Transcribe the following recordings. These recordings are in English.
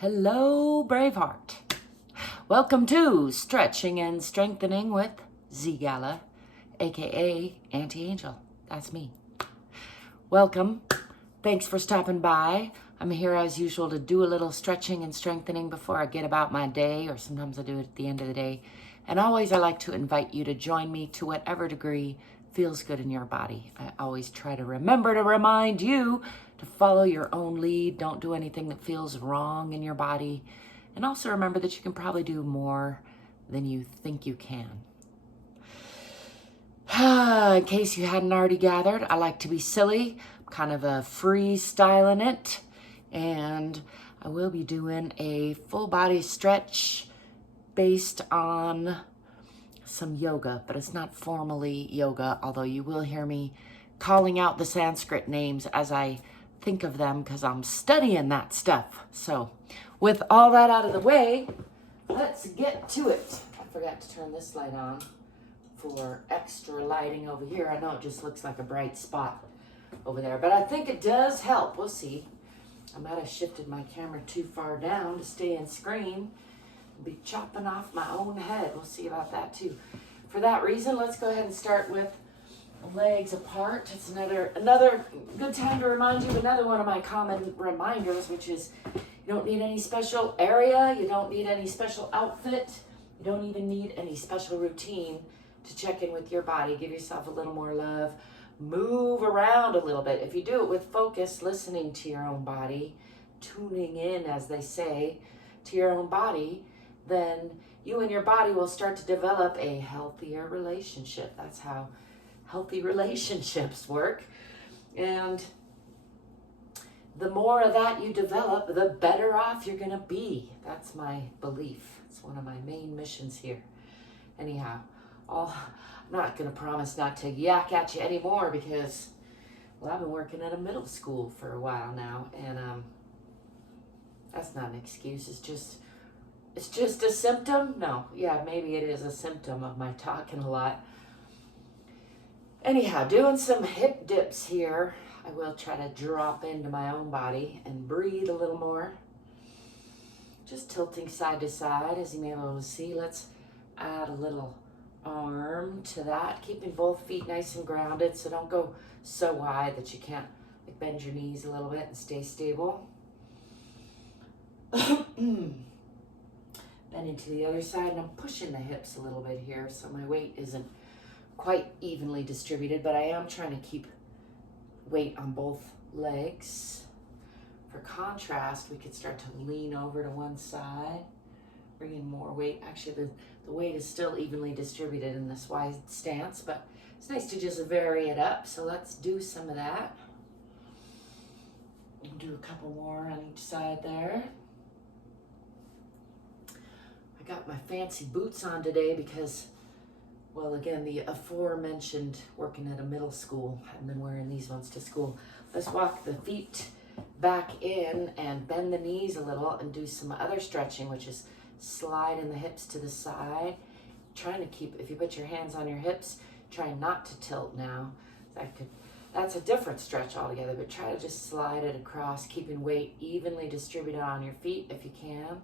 Hello, Braveheart. Welcome to Stretching and Strengthening with ZGALA, aka Auntie Angel. That's me. Welcome. Thanks for stopping by. I'm here as usual to do a little stretching and strengthening before I get about my day, or sometimes I do it at the end of the day. And always I like to invite you to join me to whatever degree feels good in your body. I always try to remember to remind you to follow your own lead. Don't do anything that feels wrong in your body. And also remember that you can probably do more than you think you can. In case you hadn't already gathered, I like to be silly. I'm kind of a freestyling it. And I will be doing a full body stretch based on some yoga, but it's not formally yoga, although you will hear me calling out the Sanskrit names as I think of them because I'm studying that stuff. So with all that out of the way, let's get to it. I forgot to turn this light on for extra lighting over here. I know it just looks like a bright spot over there, but I think it does help. We'll see. I might have shifted my camera too far down to stay in screen. I'll be chopping off my own head. We'll see about that too. For that reason, let's go ahead and start with legs apart. It's another good time to remind you of another one of my common reminders, which is you don't need any special area, you don't need any special outfit, you don't even need any special routine to check in with your body. Give yourself a little more love. Move around a little bit. If you do it with focus, listening to your own body, tuning in, as they say, to your own body, then you and your body will start to develop a healthier relationship. That's how healthy relationships work. And the more of that you develop, the better off you're going to be. That's my belief. It's one of my main missions here. Anyhow, I'm not going to promise not to yak at you anymore because, well, I've been working at a middle school for a while now, and that's not an excuse. It's just a symptom. No, yeah, maybe it is a symptom of my talking a lot. Anyhow, doing some hip dips here. I will try to drop into my own body and breathe a little more. Just tilting side to side, as you may be able to see. Let's add a little arm to that, keeping both feet nice and grounded, so don't go so wide that you can't bend your knees a little bit and stay stable. Bending to the other side, and I'm pushing the hips a little bit here, so my weight isn't quite evenly distributed, but I am trying to keep weight on both legs. For contrast, we could start to lean over to one side, bring in more weight. Actually, the weight is still evenly distributed in this wide stance, but it's nice to just vary it up. So let's do some of that. And do a couple more on each side there. I got my fancy boots on today because, well, again, the aforementioned working at a middle school. I've been wearing these ones to school. Let's walk the feet back in and bend the knees a little and do some other stretching, which is sliding the hips to the side. Trying to keep, if you put your hands on your hips, try not to tilt now. That's a different stretch altogether, but try to just slide it across, keeping weight evenly distributed on your feet if you can.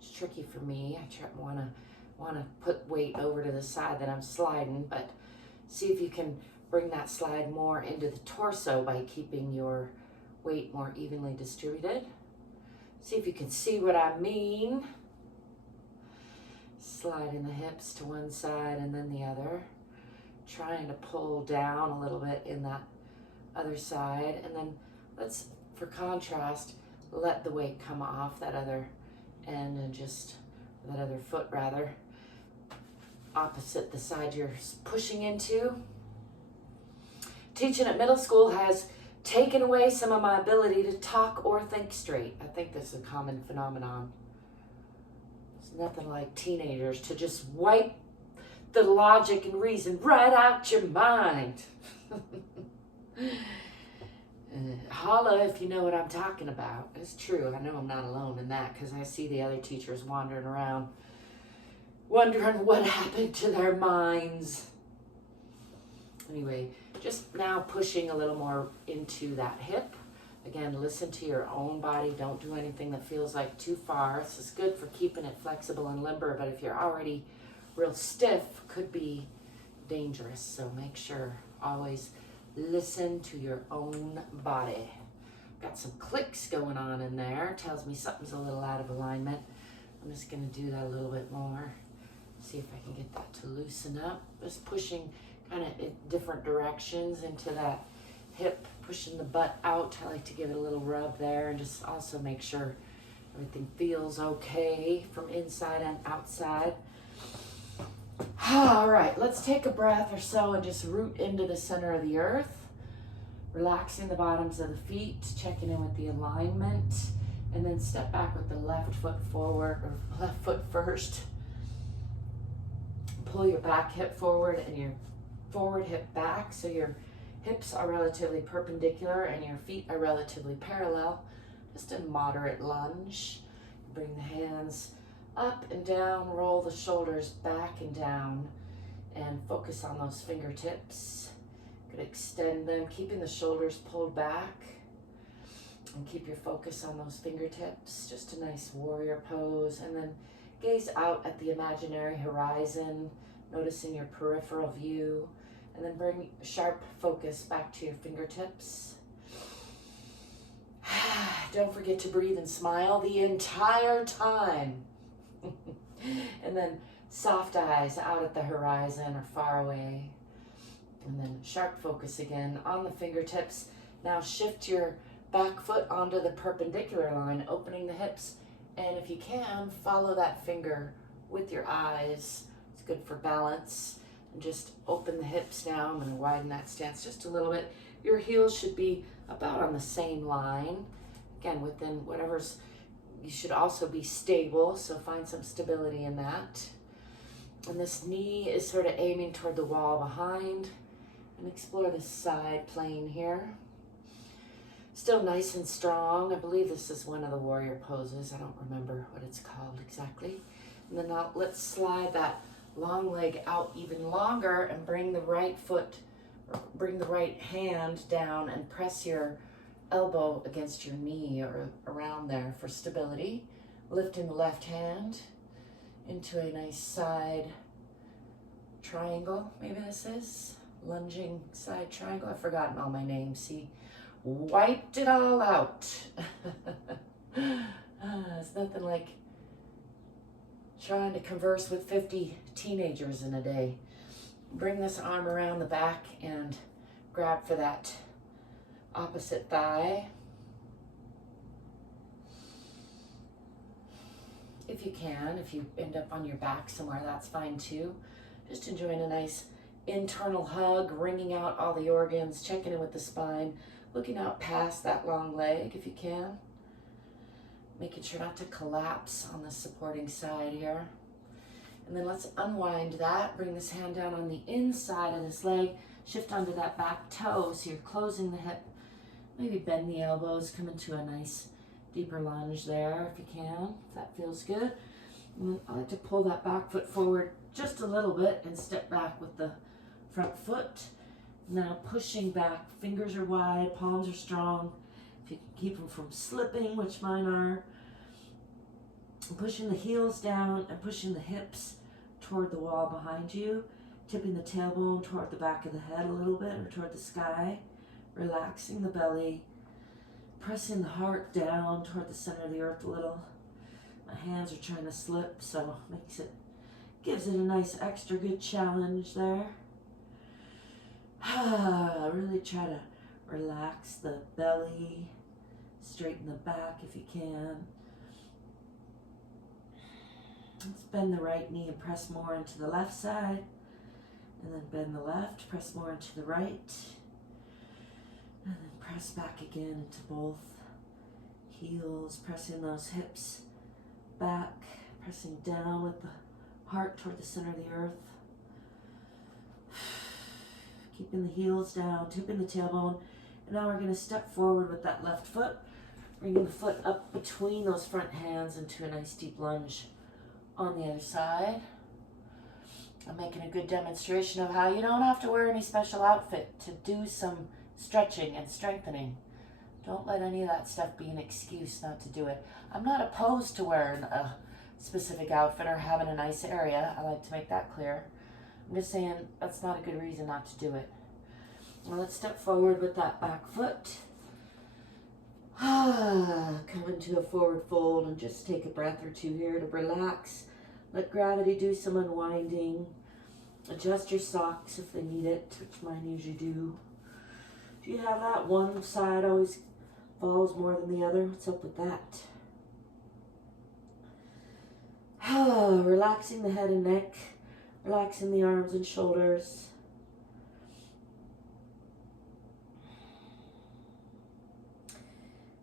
It's tricky for me. I want to put weight over to the side that I'm sliding, but see if you can bring that slide more into the torso by keeping your weight more evenly distributed. See if you can see what I mean. Sliding the hips to one side and then the other. Trying to pull down a little bit in that other side. And then let's, for contrast, let the weight come off that other end and just, that other foot rather, opposite the side you're pushing into. Teaching at middle school has taken away some of my ability to talk or think straight. I think this is a common phenomenon. It's nothing like teenagers to just wipe the logic and reason right out your mind. Holla if you know what I'm talking about. It's true. I know I'm not alone in that because I see the other teachers wandering around wondering what happened to their minds. Anyway, just now pushing a little more into that hip. Again, listen to your own body. Don't do anything that feels like too far. This is good for keeping it flexible and limber, but if you're already real stiff, could be dangerous. So make sure always listen to your own body. Got some clicks going on in there. Tells me something's a little out of alignment. I'm just going to do that a little bit more. See if I can get that to loosen up. Just pushing kind of in different directions into that hip, pushing the butt out. I like to give it a little rub there and just also make sure everything feels okay from inside and outside. All right, let's take a breath or so and just root into the center of the earth. Relaxing the bottoms of the feet, checking in with the alignment, and then step back with the left foot forward, or left foot first. Pull your back hip forward and your forward hip back, so your hips are relatively perpendicular and your feet are relatively parallel. Just a moderate lunge. Bring the hands up and down, roll the shoulders back and down, and focus on those fingertips. Could extend them, keeping the shoulders pulled back, and keep your focus on those fingertips. Just a nice warrior pose, and then gaze out at the imaginary horizon, noticing your peripheral view, and then bring sharp focus back to your fingertips. Don't forget to breathe and smile the entire time. And then soft eyes out at the horizon or far away. And then sharp focus again on the fingertips. Now shift your back foot onto the perpendicular line, opening the hips. And if you can, follow that finger with your eyes. It's good for balance. And just open the hips now. I'm going to widen that stance just a little bit. Your heels should be about on the same line. Again, within whatever's, you should also be stable. So find some stability in that. And this knee is sort of aiming toward the wall behind. And explore this side plane here. Still nice and strong. I believe this is one of the warrior poses. I don't remember what it's called exactly. And then now let's slide that long leg out even longer and bring the right foot, or bring the right hand down and press your elbow against your knee or around there for stability. Lifting the left hand into a nice side triangle, maybe this is. Lunging side triangle. I've forgotten all my names. See, wiped it all out. It's nothing like trying to converse with 50 teenagers in a day. Bring this arm around the back and grab for that opposite thigh. If you can, if you end up on your back somewhere, that's fine too. Just enjoying a nice internal hug, wringing out all the organs, checking in with the spine, looking out past that long leg if you can. Making sure not to collapse on the supporting side here. And then let's unwind that. Bring this hand down on the inside of this leg. Shift onto that back toe so you're closing the hip. Maybe bend the elbows, come into a nice deeper lunge there if you can, if that feels good. And then I like to pull that back foot forward just a little bit and step back with the front foot. Now pushing back, fingers are wide, palms are strong. If you can keep them from slipping, which mine are. Pushing the heels down and pushing the hips toward the wall behind you. Tipping the tailbone toward the back of the head a little bit or toward the sky. Relaxing the belly. Pressing the heart down toward the center of the earth a little. My hands are trying to slip, so gives it a nice extra good challenge there. Really try to relax the belly, straighten the back if you can. Let's bend the right knee and press more into the left side. And then bend the left, press more into the right. And then press back again into both heels, pressing those hips back, pressing down with the heart toward the center of the earth. Keeping the heels down, tipping the tailbone. And now we're going to step forward with that left foot, bringing the foot up between those front hands into a nice deep lunge on the other side. I'm making a good demonstration of how you don't have to wear any special outfit to do some stretching and strengthening. Don't let any of that stuff be an excuse not to do it. I'm not opposed to wearing a specific outfit or having a nice area. I like to make that clear. I'm just saying that's not a good reason not to do it. Now let's step forward with that back foot. Come into a forward fold and just take a breath or two here to relax. Let gravity do some unwinding. Adjust your socks if they need it, which mine usually do. Do you have that? One side always falls more than the other. What's up with that? Relaxing the head and neck. Relaxing the arms and shoulders.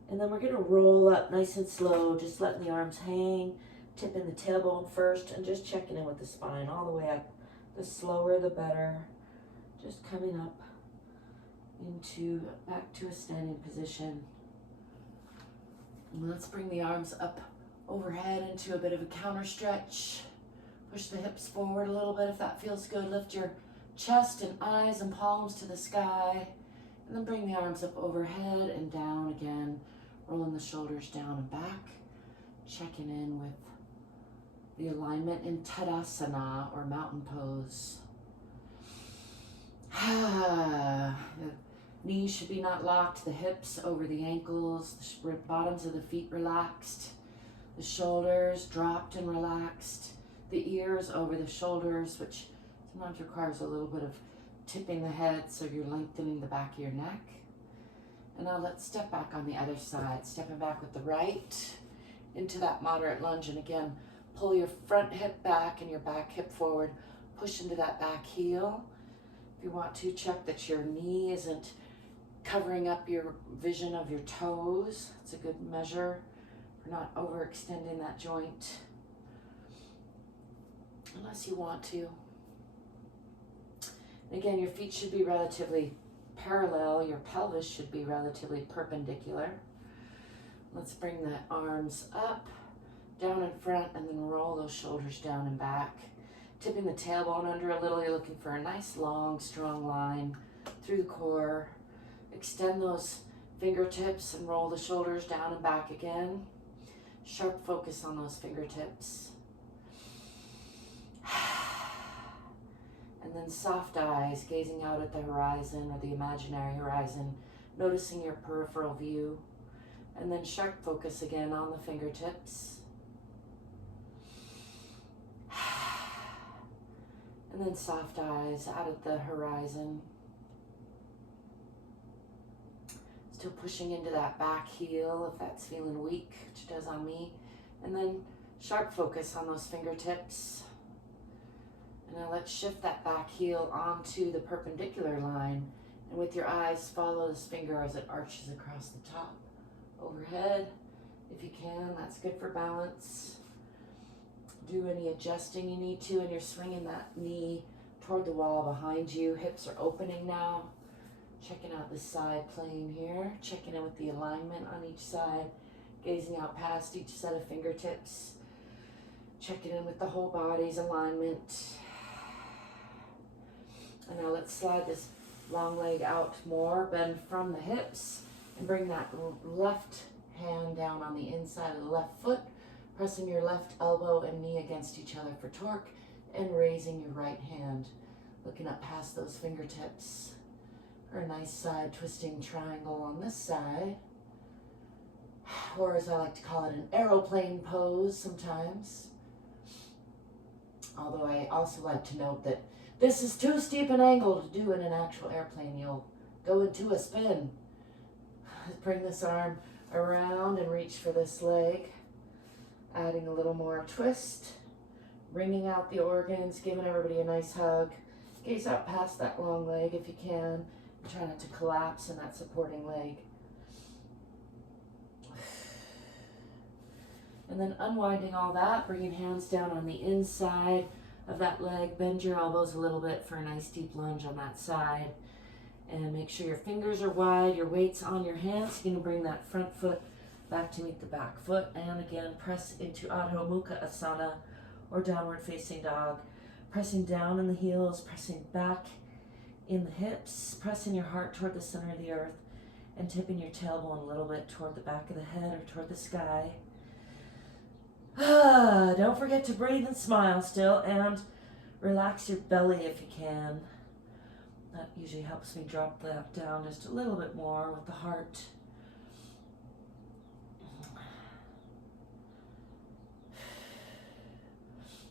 And then we're going to roll up nice and slow, just letting the arms hang, tipping the tailbone first, and just checking in with the spine all the way up. The slower, the better. Just coming up into, back to a standing position. And let's bring the arms up overhead into a bit of a counter stretch. Push the hips forward a little bit if that feels good. Lift your chest and eyes and palms to the sky. And then bring the arms up overhead and down again. Rolling the shoulders down and back. Checking in with the alignment in Tadasana or mountain pose. The knees should be not locked. The hips over the ankles. The bottoms of the feet relaxed. The shoulders dropped and relaxed. The ears over the shoulders, which sometimes requires a little bit of tipping the head so you're lengthening the back of your neck. And now let's step back on the other side. Stepping back with the right into that moderate lunge. And again, pull your front hip back and your back hip forward. Push into that back heel. If you want to, check that your knee isn't covering up your vision of your toes. It's a good measure for not overextending that joint. Unless you want to. And again, your feet should be relatively parallel. Your pelvis should be relatively perpendicular. Let's bring the arms up, down in front, and then roll those shoulders down and back. Tipping the tailbone under a little. You're looking for a nice, long, strong line through the core. Extend those fingertips and roll the shoulders down and back again. Sharp focus on those fingertips. And then soft eyes, gazing out at the horizon or the imaginary horizon, noticing your peripheral view. And then sharp focus again on the fingertips. And then soft eyes out at the horizon. Still pushing into that back heel if that's feeling weak, which it does on me. And then sharp focus on those fingertips. And now let's shift that back heel onto the perpendicular line. And with your eyes, follow this finger as it arches across the top. Overhead, if you can, that's good for balance. Do any adjusting you need to, and you're swinging that knee toward the wall behind you. Hips are opening now. Checking out the side plane here. Checking in with the alignment on each side. Gazing out past each set of fingertips. Checking in with the whole body's alignment. And now let's slide this long leg out more. Bend from the hips. And bring that left hand down on the inside of the left foot, pressing your left elbow and knee against each other for torque, and raising your right hand, looking up past those fingertips for a nice side twisting triangle on this side, or as I like to call it, an aeroplane pose sometimes. Although I also like to note that this is too steep an angle to do in an actual airplane. You'll go into a spin. Bring this arm around and reach for this leg. Adding a little more twist. Bringing out the organs, giving everybody a nice hug. Gaze out past that long leg if you can. Try not to collapse in that supporting leg. And then unwinding all that, bringing hands down on the inside of that leg. Bend your elbows a little bit for a nice deep lunge on that side. And make sure your fingers are wide, your weight's on your hands. You're going to bring that front foot back to meet the back foot. And again, press into Adho Mukha Asana or downward facing dog. Pressing down in the heels, pressing back in the hips, pressing your heart toward the center of the earth. and tipping your tailbone a little bit toward the back of the head or toward the sky. Don't forget to breathe and smile still, and relax your belly if you can. That usually helps me drop that down just a little bit more with the heart.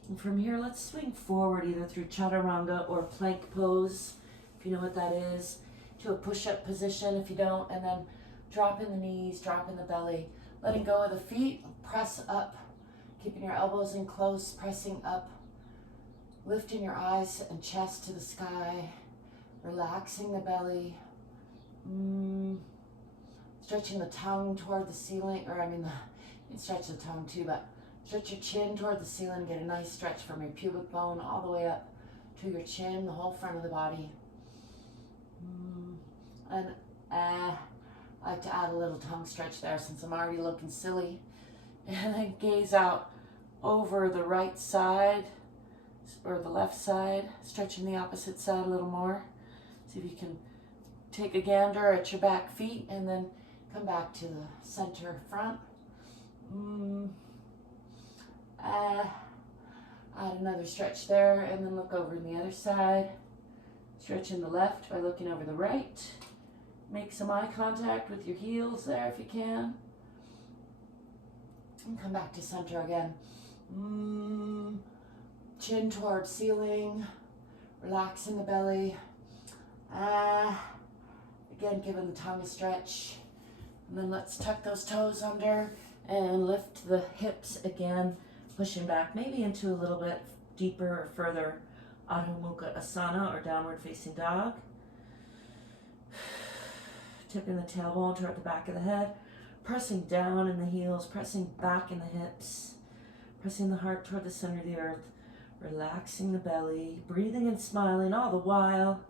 And from here, let's swing forward either through chaturanga or plank pose, if you know what that is, to a push-up position if you don't, and then drop in the knees, drop in the belly, letting go of the feet, press up, keeping your elbows in close, pressing up, lifting your eyes and chest to the sky, relaxing the belly, stretching the tongue toward the ceiling, or you can stretch the tongue too, but stretch your chin toward the ceiling, get a nice stretch from your pubic bone all the way up to your chin, the whole front of the body. And I like to add a little tongue stretch there since I'm already looking silly. And then gaze out over the right side or the left side, stretching the opposite side a little more. See if you can take a gander at your back feet and then come back to the center front. Add another stretch there, and then look over on the other side. Stretching the left by looking over the right. Make some eye contact with your heels there if you can. And come back to center again. Chin toward ceiling. Relaxing the belly. Again, giving the tongue a stretch. And then let's tuck those toes under and lift the hips again. Pushing back maybe into a little bit deeper or further Adho Mukha Asana or downward facing dog. Tipping the tailbone toward the back of the head. Pressing down in the heels, pressing back in the hips. Pressing the heart toward the center of the earth. Relaxing the belly. Breathing and smiling all the while.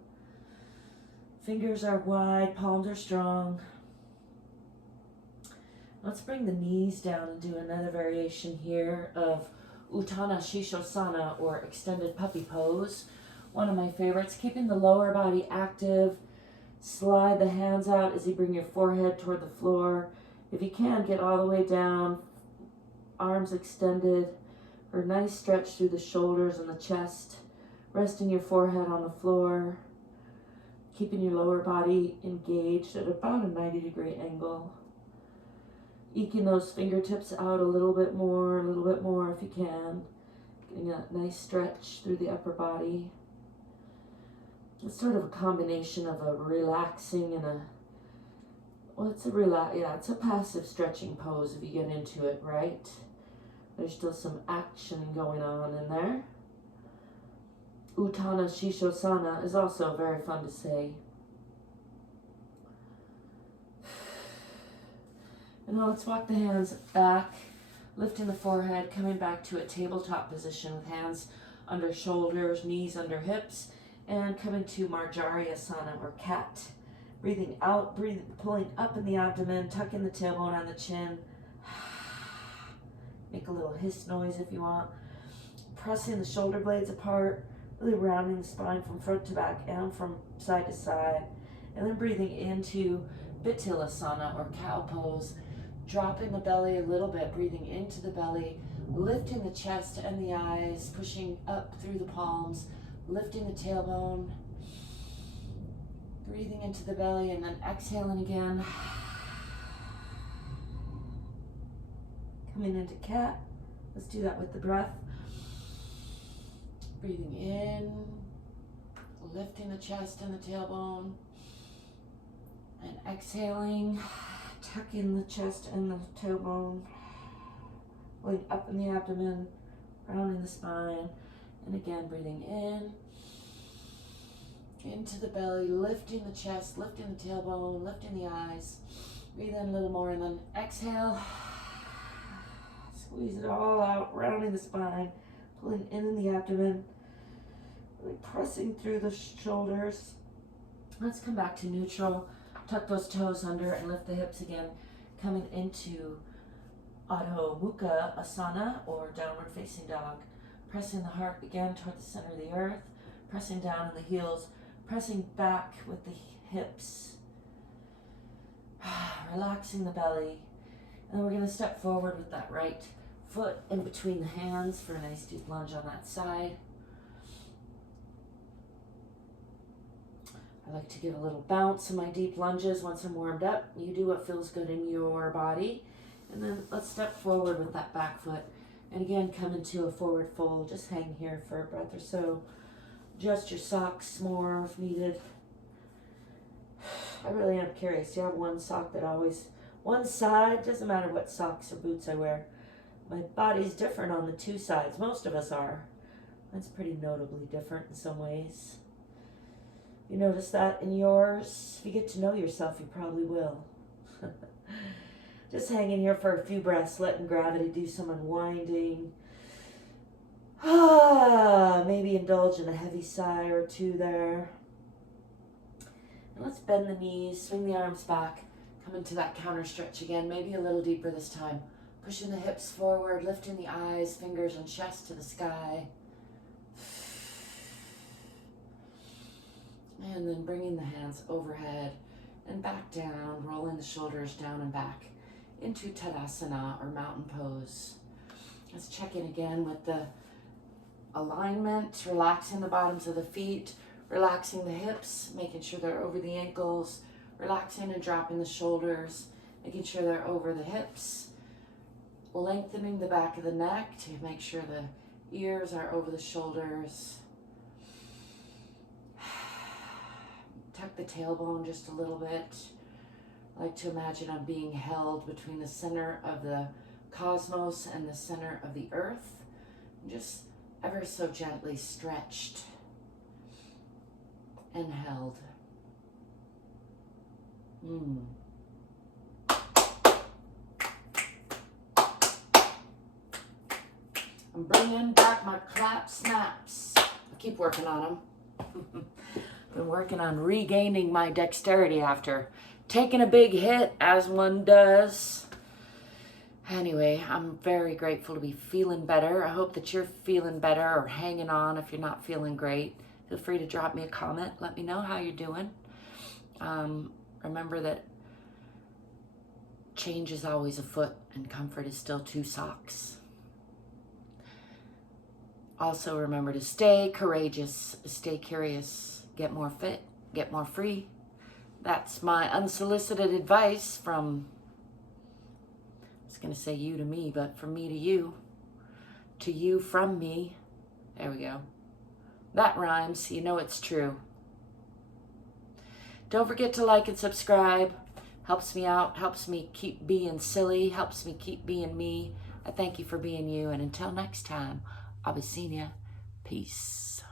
Fingers are wide, palms are strong. Let's bring the knees down and do another variation here of Utthana Shishosana or extended puppy pose. One of my favorites, keeping the lower body active. Slide the hands out as you bring your forehead toward the floor. If you can, get all the way down, arms extended, for a nice stretch through the shoulders and the chest. Resting your forehead on the floor. Keeping your lower body engaged at about a 90-degree angle. Eking those fingertips out a little bit more if you can. Getting a nice stretch through the upper body. It's sort of a combination of a relaxing and it's a passive stretching pose if you get into it, right? There's still some action going on in there. Utthana Shishosana is also very fun to say. And now let's walk the hands back, lifting the forehead, coming back to a tabletop position with hands under shoulders, knees under hips, and coming to Marjariyasana or cat. Breathing out, pulling up in the abdomen, tucking the tailbone on the chin. Make a little hiss noise if you want. Pressing the shoulder blades apart, really rounding the spine from front to back and from side to side. And then breathing into Vittilasana or cow pose. Dropping the belly a little bit, breathing into the belly, lifting the chest and the eyes, pushing up through the palms, lifting the tailbone, breathing into the belly, and then exhaling again. Coming into cat. Let's do that with the breath. Breathing in, lifting the chest and the tailbone, and exhaling. Tucking the chest and the tailbone, going up in the abdomen, rounding the spine, and again breathing in, into the belly, lifting the chest, lifting the tailbone, lifting the eyes. Breathe in a little more and then exhale. Squeeze it all out, rounding the spine, pulling in the abdomen, really pressing through the shoulders. Let's come back to neutral. Tuck those toes under and lift the hips again. Coming into Adho Mukha Asana or downward facing dog. Pressing the heart again toward the center of the earth. Pressing down in the heels. Pressing back with the hips. Relaxing the belly. And we're going to step forward with that right foot in between the hands for a nice deep lunge on that side. I like to give a little bounce in my deep lunges once I'm warmed up. You do what feels good in your body. And then let's step forward with that back foot. And again, come into a forward fold. Just hang here for a breath or so. Adjust your socks more if needed. I really am curious. Do you have one sock that always, one side, doesn't matter what socks or boots I wear. My body's different on the two sides. Most of us are. Mine's pretty notably different in some ways. You notice that in yours? If you get to know yourself, you probably will. Just hanging here for a few breaths, letting gravity do some unwinding. Maybe indulge in a heavy sigh or two there. And let's bend the knees, swing the arms back, come into that counter stretch again, maybe a little deeper this time. Pushing the hips forward, lifting the eyes, fingers and chest to the sky. And then bringing the hands overhead and back down, rolling the shoulders down and back into Tadasana or mountain pose. Let's check in again with the alignment, relaxing the bottoms of the feet, relaxing the hips, making sure they're over the ankles, relaxing and dropping the shoulders, making sure they're over the hips, lengthening the back of the neck to make sure the ears are over the shoulders. Tuck the tailbone just a little bit. I like to imagine I'm being held between the center of the cosmos and the center of the earth. And just ever so gently stretched and held. I'm bringing back my clap snaps. I keep working on them. Been working on regaining my dexterity after taking a big hit, as one does. Anyway, I'm very grateful to be feeling better. I hope that you're feeling better or hanging on if you're not feeling great. Feel free to drop me a comment. Let me know how you're doing. Remember that change is always afoot and comfort is still two socks. Also remember to stay courageous, stay curious, get more fit, get more free. That's my unsolicited advice from, I was going to say you to me, but from me to you from me. There we go. That rhymes. You know it's true. Don't forget to like and subscribe. Helps me out, helps me keep being silly, helps me keep being me. I thank you for being you, and until next time, I'll be seeing ya. Peace.